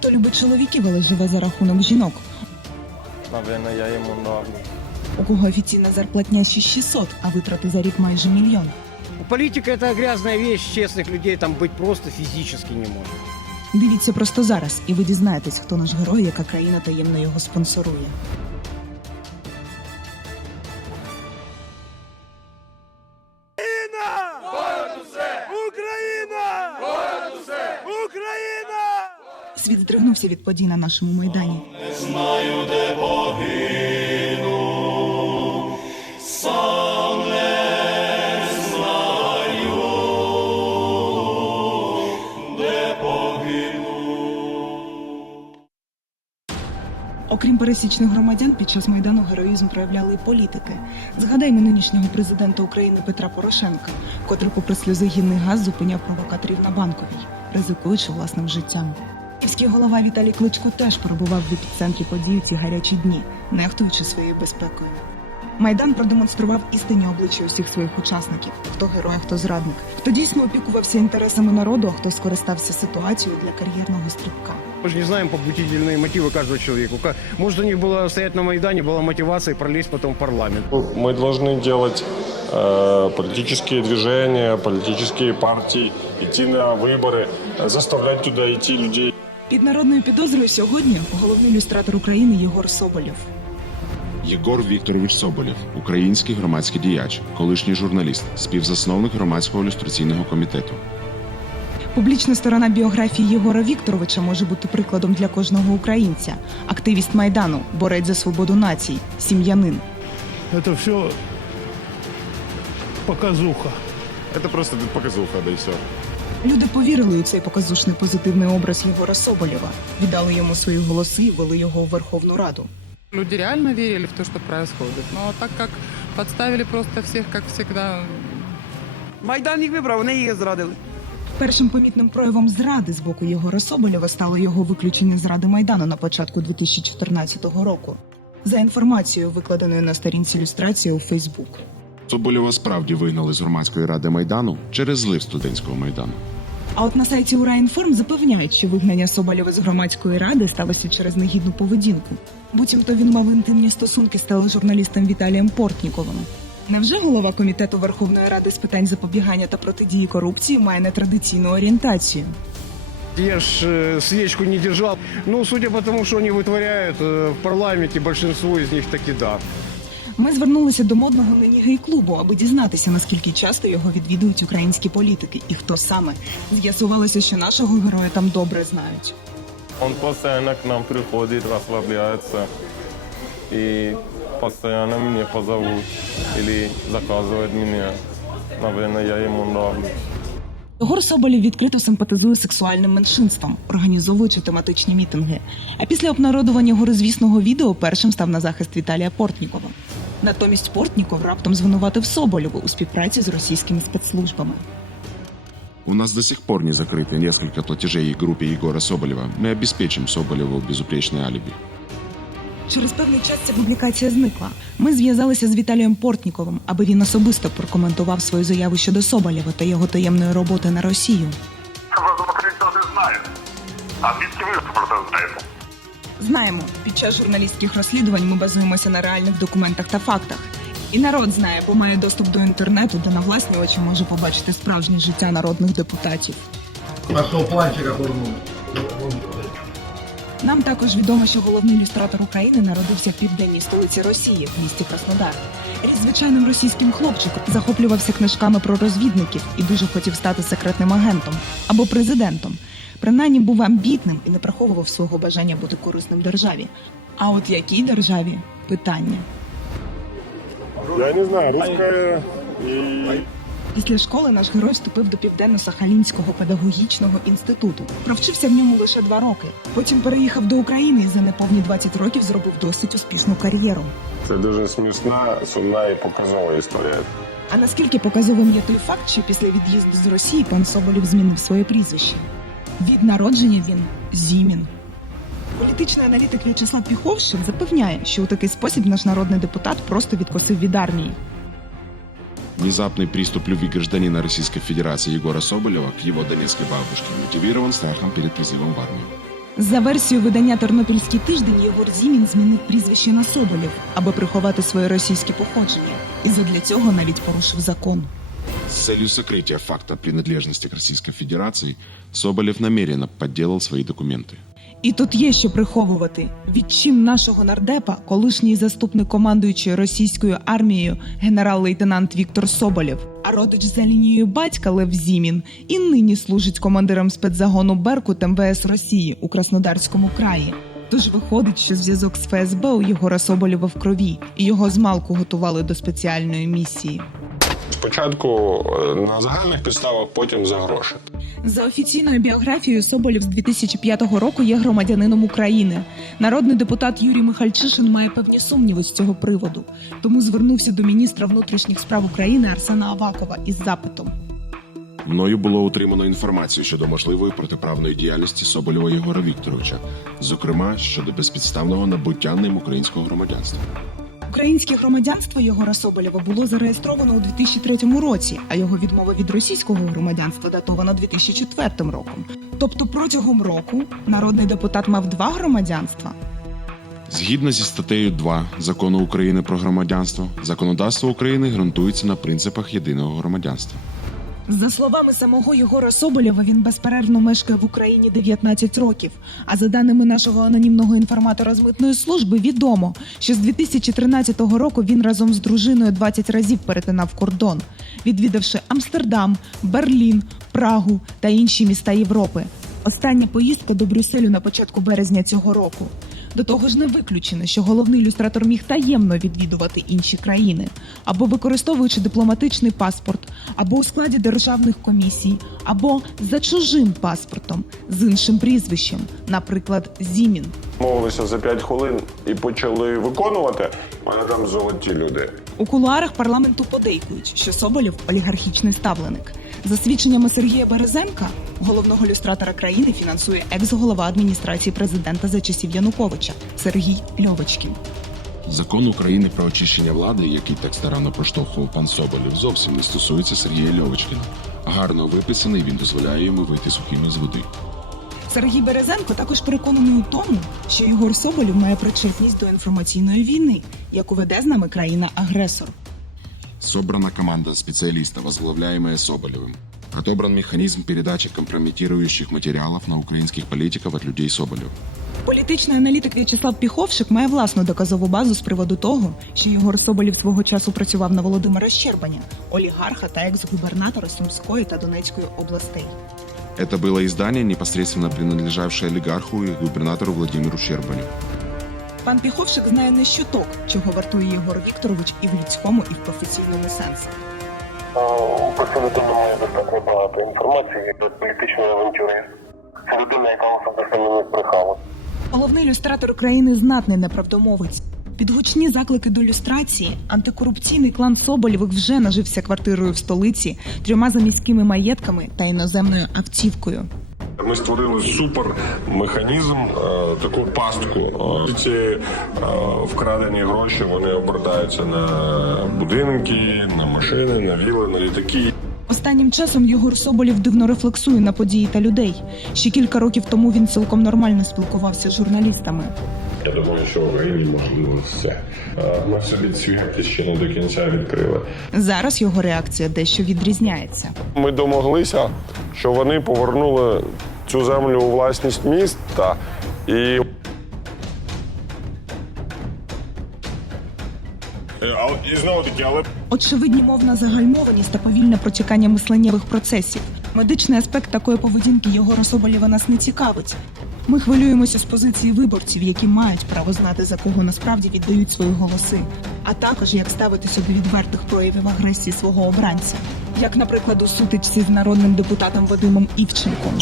хто любить чоловіків, але живе за рахунок жінок. Наверное, я ему нравлюсь. У кого офіційна зарплатня 6600, а витрати за рік майже мільйон. Политика это грязная вещь, честных людей там быть просто физически не может. Дивіться просто зараз, і ви дізнаєтесь, хто наш герой, яка країна таємно його спонсорує. Від подій на нашому майдані. Знаю, де Богину. Окрім пересічних громадян, під час майдану героїзм проявляли і політики. Згадаймо нинішнього президента України Петра Порошенка, котрий, попри сльозогінний газ, зупиняв провокаторів на банковій, ризикуючи власним життям. Київський голова Віталій Кличко теж перебував в епіцентрі подій у ці гарячі дні, нехтуючи своєю безпекою. Майдан продемонстрував істинні обличчя усіх своїх учасників: хто герой, а хто зрадник, хто дійсно опікувався інтересами народу, а хто скористався ситуацією для кар'єрного стрибка. Мы же не знаем побудительные мотивы каждого человека. У ка- Может, у них было стоять на Майдане, была мотивация пролезть потом в парламент. Мы должны делать э, политические движения, политические партии, идти на выборы, э, заставлять туда идти людей. Під народною підозрою сьогодні головний ілюстратор України Єгор Соболєв. Єгор Вікторович Соболєв, український громадський діяч, колишній журналіст, співзасновник громадського ілюстраційного комітету. Публічна сторона біографії Єгора Вікторовича може бути прикладом для кожного українця. Активіст майдану, борець за свободу націй, сім'янин. Это все показуха. Это просто показуха, да и все. Люди повірили у цей показушний позитивний образ Єгора Соболєва, віддали йому свої голоси і вели його у Верховну Раду. Люди реально верили в то, что происходит. Но так как подставили просто всех, как всегда, Майдан їх вибрав, вони їх зрадили. Першим помітним проявом зради з боку Єгора Соболєва стало його виключення з Ради Майдану на початку 2014 року. За інформацією, викладеною на сторінці ілюстрації у Фейсбук. Соболєва справді вигнали з громадської ради майдану через злив студентського майдану. А от на сайті Ураінформ запевняють, що вигнання Соболєва з громадської ради сталося через негідну поведінку. Буцімто він мав інтимні стосунки з тележурналістом Віталієм Портніковим. Невже голова комітету Верховної Ради з питань запобігання та протидії корупції має нетрадиційну орієнтацію? Я ж э, свечку не держал. Ну, судя по тому, что они вытворяют э, в парламенте, большинство из них таки да. Ми звернулися до модного нині гей-клубу, аби дізнатися, наскільки часто його відвідують українські політики і хто саме. З'ясувалося, що нашого героя там добре знають. Он постоянно к нам приходит, расслабляется. И постоянно меня позовут или заказывает меня. Наверное, я ему нравлюсь. Єгор Соболєв відкрито симпатизує сексуальним меншинствам, організовуючи тематичні мітинги. А після обнародування горизвісного відео першим став на захист Віталія Портнікова. Натомість Портніков раптом звинуватив Соболєву у співпраці з російськими спецслужбами. У нас до сих пор не закрыты несколько платежей группе Егора Соболева. Мы обеспечим Соболеву безупречное алиби. Через певний час ця публікація зникла. Ми зв'язалися з Віталієм Портніковим, аби він особисто прокоментував свою заяву щодо Соболєва та його таємної роботи на Росію. Не. А звідки ви про це знаєте? Знаємо, під час журналістських розслідувань ми базуємося на реальних документах та фактах. І народ знає, бо має доступ до інтернету, де на власні очі може побачити справжнє життя народних депутатів. Нашего планчика курнули. Нам також відомо, що головний ілюстратор України народився в південній столиці Росії, в місті Краснодар. Звичайним російським хлопчиком, захоплювався книжками про розвідників і дуже хотів стати секретним агентом або президентом. Принаймні був амбітним і не приховував свого бажання бути корисним державі. А от якій державі питання. Я не знаю, русская Після школи наш герой вступив до Південно-Сахалінського педагогічного інституту. Провчився в ньому лише два роки. Потім переїхав до України і за неповні 20 років зробив досить успішну кар'єру. це дуже смішна, сумна і показова історія. А наскільки показовим є той факт, що після від'їзду з Росії пан Соболєв змінив своє прізвище? Від народження він Зімін. Політичний аналітик В'ячеслав Піховшин запевняє, що у такий спосіб наш народний депутат просто відкосив від армії. Внезапный приступ любви гражданина Российской Федерации Егора Соболева к его донецкой бабушке мотивирован страхом перед призывом в армию. За версією видання Тернопільський тиждень Єгор Зімін змінив прізвище на Соболєв, аби приховати своє російське походження, і задля цього навіть порушив закон. С целью сокрытия факта принадлежности к Российской Федерации Соболев намеренно подделал свои документы. І тут є що приховувати. Відчим нашого нардепа, колишній заступник командуючої російською армією генерал-лейтенант Віктор Соболєв, а родич за лінією батька Лев Зімін і нині служить командиром спецзагону Беркут МВС Росії у Краснодарському краї. Тож виходить, що зв'язок з ФСБ у Єгора Соболєва в крові, і його змалку готували до спеціальної місії. Спочатку е, на загальних підставах, потім за гроші. За офіційною біографією Соболєв з 2005 року є громадянином України. Народний депутат Юрій Михальчишин має певні сумніви з цього приводу, тому звернувся до міністра внутрішніх справ України Арсена Авакова із запитом. Мною було отримано інформацію щодо можливої протиправної діяльності Соболєва Єгора Вікторовича, зокрема щодо безпідставного набуття ним українського громадянства. Українське громадянство Єгора Соболєва було зареєстровано у 2003 році, а його відмова від російського громадянства датована 2004 роком. Тобто протягом року народний депутат мав два громадянства. Згідно зі статтею 2 закону України про громадянство, законодавство України ґрунтується на принципах єдиного громадянства. За словами самого Єгора Соболєва, він безперервно мешкає в Україні 19 років. А за даними нашого анонімного інформатора з митної служби, відомо, що з 2013 року він разом з дружиною 20 разів перетинав кордон, відвідавши Амстердам, Берлін, Прагу та інші міста Європи. Остання поїздка до Брюсселю на початку березня цього року. До того ж, не виключено, що головний ілюстратор міг таємно відвідувати інші країни, або використовуючи дипломатичний паспорт, або у складі державних комісій, або за чужим паспортом з іншим прізвищем, наприклад, Зімін. Мовилися за 5 хвилин і почали виконувати. Мене там золоті люди. У кулуарах парламенту подейкують, що Соболєв олігархічний ставленик. За свідченнями Сергія Березенка, головного люстратора країни фінансує екс-голова адміністрації президента за часів Януковича Сергій Льовочкін. Закон України про очищення влади, який так старанно проштовхував пан Соболєв, зовсім не стосується Сергія Льовочкіна. Гарно виписаний, він дозволяє йому вийти сухими з води. Сергій Березенко також переконаний у тому, що Єгор Соболєв має причетність до інформаційної війни, яку веде з нами країна-агресор. Собрана команда специалистов, возглавляемая Соболевым. Отобран механизм передачи компрометирующих материалов на украинских политиков от людей Соболева. Політичний аналітик В'ячеслав Піховшик має власну доказову базу з приводу того, що Єгор Соболєв свого часу працював на Володимира Щербаня, олігарха та екс-губернатора Сумської та Донецької областей. Это было издание, непосредственно принадлежавшее олигарху и губернатору Владимиру Щербаню. Пан Піховшик знає не щуток, чого вартує Єгор Вікторович і в людському, і в професійному сенсі. Про цю людину має достатньо багато інформації від політичної авантюри. Це людина, яка особисто мені брехала. Головний люстратор країни знатний неправдомовець. Під гучні заклики до люстрації антикорупційний клан Соболєвих вже нажився квартирою в столиці, трьома заміськими маєтками та іноземною автівкою. Ми створили супер механізм, е, таку пастку. Е, Ці е, вкрадені гроші вони обертаються на будинки, на машини, на віли, на літаки. Останнім часом Єгор Соболєв дивно рефлексує на події та людей. Ще кілька років тому він цілком нормально спілкувався з журналістами. Я думаю, що в Україні можливо все. Ми собі гірки ще не до кінця відкрили. Зараз його реакція дещо відрізняється. Ми домоглися, що вони повернули цю землю у власність міста і. І знову таки, але Очевидні мовна загальмованість та повільне протікання мисленнєвих процесів. Медичний аспект такої поведінки Єгора Соболєва нас не цікавить. Ми хвилюємося з позиції виборців, які мають право знати, за кого насправді віддають свої голоси, а також як ставитися до відвертих проявів агресії свого обранця, як, наприклад, у сутичці з народним депутатом Вадимом Івченком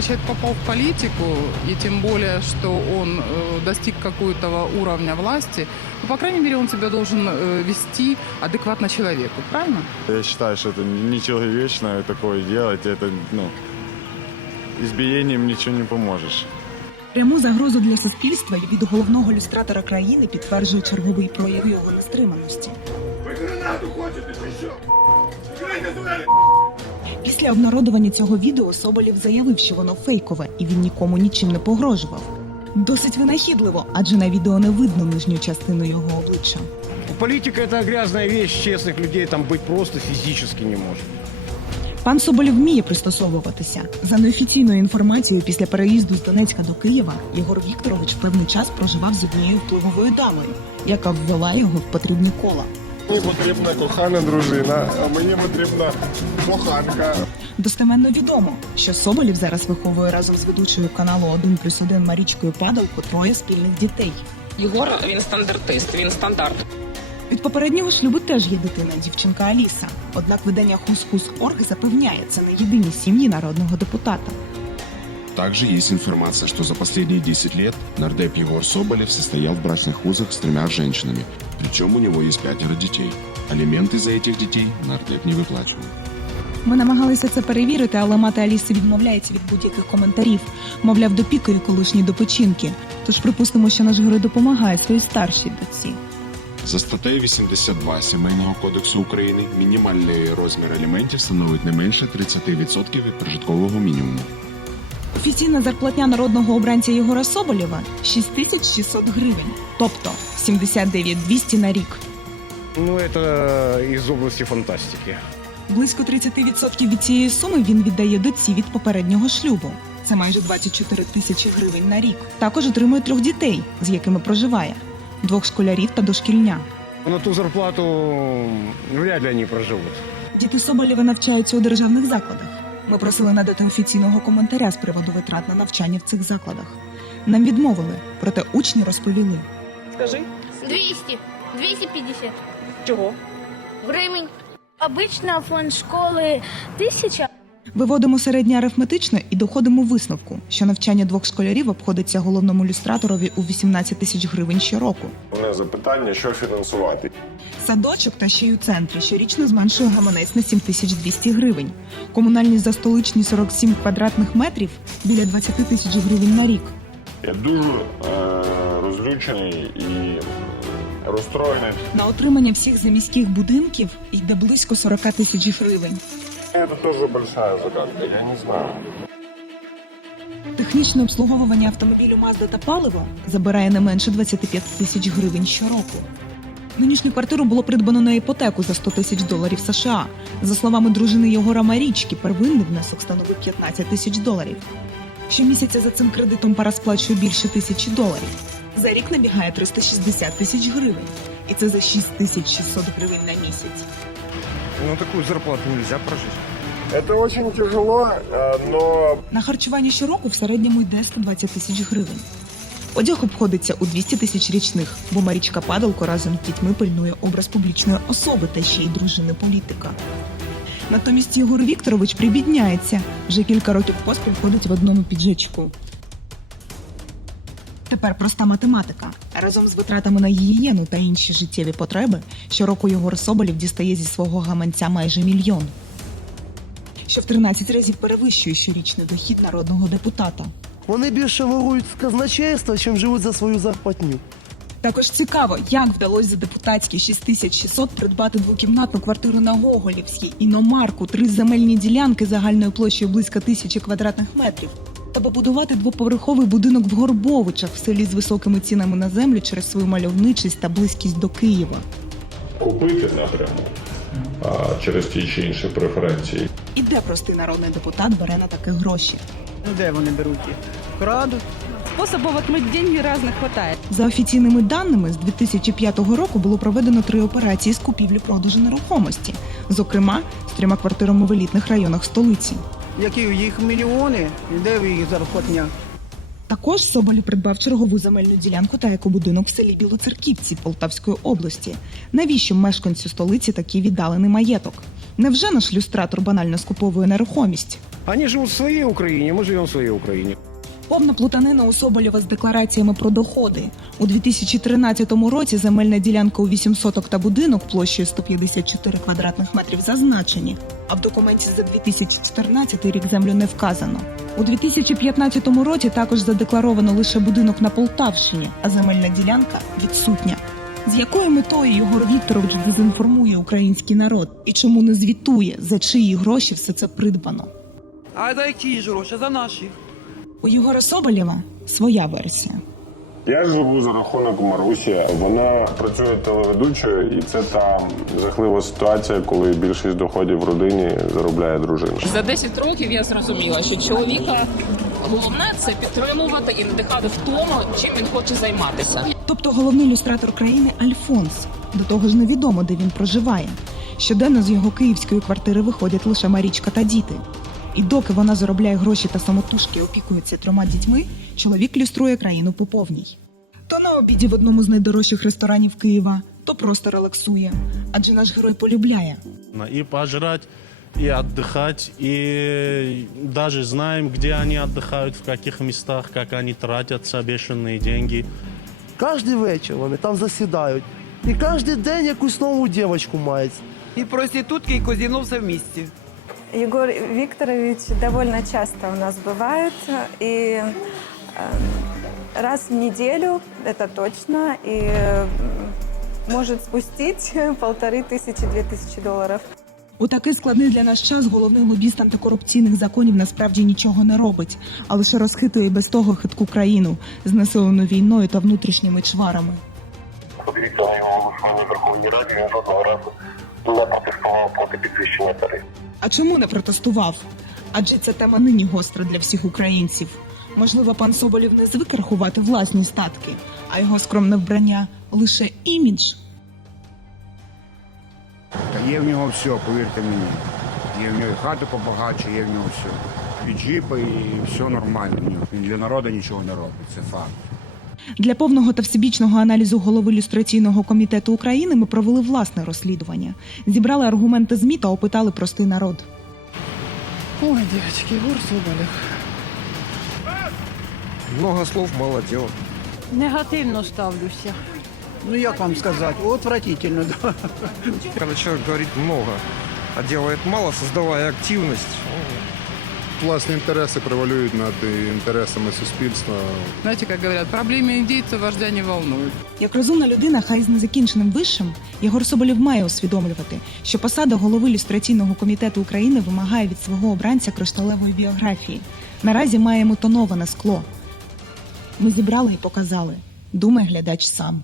Если человек попал в политику, и тем более, что он э, достиг какого-то уровня власти, ну, по крайней мере, он себя должен э, вести адекватно человеку, правильно? Я считаю, что это нечеловечно такое делать. Это, ну, избиением ничего не поможешь. Пряму загрозу для суспільства і від головного люстратора країни підтверджує черговий прояв його нестриманості. Після обнародування цього відео Соболєв заявив, що воно фейкове і він нікому нічим не погрожував. Досить винахідливо, адже на відео не видно нижню частину його обличчя. Политика это грязная вещь, честных людей там быть просто физически не может. Пан Соболєв вміє пристосовуватися. За неофіційною інформацією, після переїзду з Донецька до Києва Єгор Вікторович певний час проживав з однією впливовою дамою, яка ввела його в потрібні кола. Мені потрібна кохана дружина, а мені потрібна коханка. Достеменно відомо, що Соболєв зараз виховує разом з ведучою каналу 1 плюс 1 Марічкою Падалко троє спільних дітей. Єгор він стандартист, він стандарт. Від попереднього шлюбу теж є дитина, дівчинка Аліса. Однак видання Хус-Хус Орг запевняє, це не єдині сім'ї народного депутата. Также есть информация, что за последние 10 лет нардеп Егор Соболев состоял в брачных узах с тремя женщинами Причем у него есть пятеро детей. Алименты за этих детей нардеп не выплачивал. Ми намагалися це перевірити, але мати Аліси відмовляється від будь-яких коментарів. Мовляв, допікає колишні до печінки. Тож припустимо, що наш герой допомагає своїй старшій доці. За статтею 82 Сімейного кодексу України мінімальний розмір аліментів становить не менше 30% від прожиткового мінімуму. Офіційна зарплатня народного обранця Єгора Соболєва 6600 гривень, тобто 79 200 на рік. Ну, это из области фантастики. Близько 30% від цієї суми він віддає доці від попереднього шлюбу. Це майже 24 тисячі гривень на рік. Також отримує трьох дітей, з якими проживає, двох школярів та дошкільня. На ту зарплату вряд ли они проживут. Діти Соболєва навчаються у державних закладах. Ми просили надати офіційного коментаря з приводу витрат на навчання в цих закладах. Нам відмовили, проте учні розповіли. Скажи, 200. 250 чого? гривень. Обычно фонд школи 1000. Виводимо середнє арифметично і доходимо висновку, що навчання двох школярів обходиться головному люстраторові у 18 тисяч гривень щороку. У мене запитання, що фінансувати. Садочок та ще й у центрі щорічно зменшує гаманець на 7200 гривень. Комунальні за столичні 47 квадратних метрів біля 20 тисяч гривень на рік. Я дуже е, розлючений і розстроєний. На отримання всіх заміських будинків йде близько 40 тисяч гривень. Це дуже большая загадка, я не знаю. Технічне обслуговування автомобілю Mazda та паливо забирає не менше 25 тисяч гривень щороку. Нинішню квартиру було придбано на іпотеку за 100 тисяч доларів США. За словами дружини Єгора Марічки, первинний внесок становив 15 тисяч доларів. Щомісяця за цим кредитом пара сплачує більше тисячі доларів. За рік набігає 360 тисяч гривень. І це за 6 тисяч 600 гривень на місяць. Ну, такую зарплату нельзя прожить. Это очень тяжело, е, но На харчування щороку в середньому йде 120 тисяч гривень. Одяг обходиться у 200 тисяч річних, бо Марічка Падалко разом з дітьми пильнує образ публічної особи та ще й дружини політика. Натомість Єгор Вікторович прибідняється, вже кілька років поспіль ходить в одному піджачку. Тепер проста математика. Разом з витратами на гігієну та інші життєві потреби щороку Єгор Соболєв дістає зі свого гаманця майже мільйон що в 13 разів перевищує щорічний дохід народного депутата. Вони більше ворують з казначейства, чим живуть за свою зарплатню. Також цікаво, як вдалося за депутатські 6600 придбати двокімнатну квартиру на Гоголівській, іномарку, три земельні ділянки загальною площею близько тисячі квадратних метрів, та побудувати двоповерховий будинок в Горбовичах в селі з високими цінами на землю через свою мальовничість та близькість до Києва. купити напряму а, через ті чи інші преференції. І де простий народний депутат бере на таке гроші? Ну де вони беруть їх? Крадуть. Способів отмыть деньги разных хватает. За офіційними даними, з 2005 року було проведено три операції з купівлі-продажу нерухомості, зокрема з трьома квартирами в елітних районах столиці. Які їх мільйони, і де їх зарплатня? Також Соболєв придбав чергову земельну ділянку та екобудинок в селі Білоцерківці Полтавської області. Навіщо мешканцю столиці такий віддалений маєток? Невже наш люстратор банально скуповує нерухомість? Они живут в своей Украине, мы живем в своей Украине. Повна плутанина у Соболєва з деклараціями про доходи. У 2013 році земельна ділянка у 8 соток та будинок площею 154 квадратних метрів зазначені, а в документі за 2014 рік землю не вказано. У 2015 році також задекларовано лише будинок на Полтавщині, а земельна ділянка відсутня. З якою метою Єгор Вікторович дезінформує український народ і чому не звітує, за чиї гроші все це придбано? А за які ж гроші? За наші. У Єгора Соболєва своя версія. Я живу за рахунок Марусі. Вона працює телеведучою, і це та жахлива ситуація, коли більшість доходів в родині заробляє дружина. За 10 років я зрозуміла, що чоловіка головне це підтримувати і надихати в тому, чим він хоче займатися. Тобто головний ілюстратор країни Альфонс. До того ж невідомо, де він проживає. Щоденно з його київської квартири виходять лише Марічка та діти. І доки вона заробляє гроші та самотужки опікується трьома дітьми, чоловік люструє країну по повній. То на обіді в одному з найдорожчих ресторанів Києва, то просто релаксує. Адже наш герой полюбляє. И пожрать, и отдыхать, и даже знаем, где они отдыхают, в каких местах, как они тратятся, бешеные деньги. Кожний вечір вони там засідають. І кожен день якусь нову дівчинку мають. І проститутки, і казино все в місті. Егор Викторович довольно часто у нас бывает, и э, раз в неделю, это точно, и э, может спустить полторы тысячи, две тысячи долларов. У такий складний для нас час головний лобіст антикорупційних законів насправді нічого не робить, а лише розхитує і без того хитку країну, знесилену війною та внутрішніми чварами. Подивіться на його голосування в Верховній Раді, він жодного разу не протестував проти підвищення тарифів. А чому не протестував? Адже ця тема нині гостра для всіх українців. Можливо, пан Соболєв не звик рахувати власні статки, а його скромне вбрання лише імідж. Та Є в нього все, повірте мені. Є в нього і хати побагаче, є в нього все. І джіпи, і все нормально в нього. Він для народу нічого не робить, це факт. Для повного та всебічного аналізу голови люстраційного комітету України ми провели власне розслідування, зібрали аргументи ЗМІ та опитали простий народ. Ой, девочки, Егор Соболев. Много слов, мало діла. Негативно ставлюся. Ну як вам сказати? Отвратительно. Да. Когда человек говорит много, а делает мало, создавая активность, Власні інтереси превалюють над інтересами суспільства. Знаете, как говорят, проблемы индейцев вождя не волнуют. Як розумна людина, хай з незакінченим вишим, Єгор Соболєв має усвідомлювати, що посада голови люстраційного комітету України вимагає від свого обранця кришталевої біографії. Наразі маємо тоноване скло. Ми зібрали і показали. Думай глядач сам.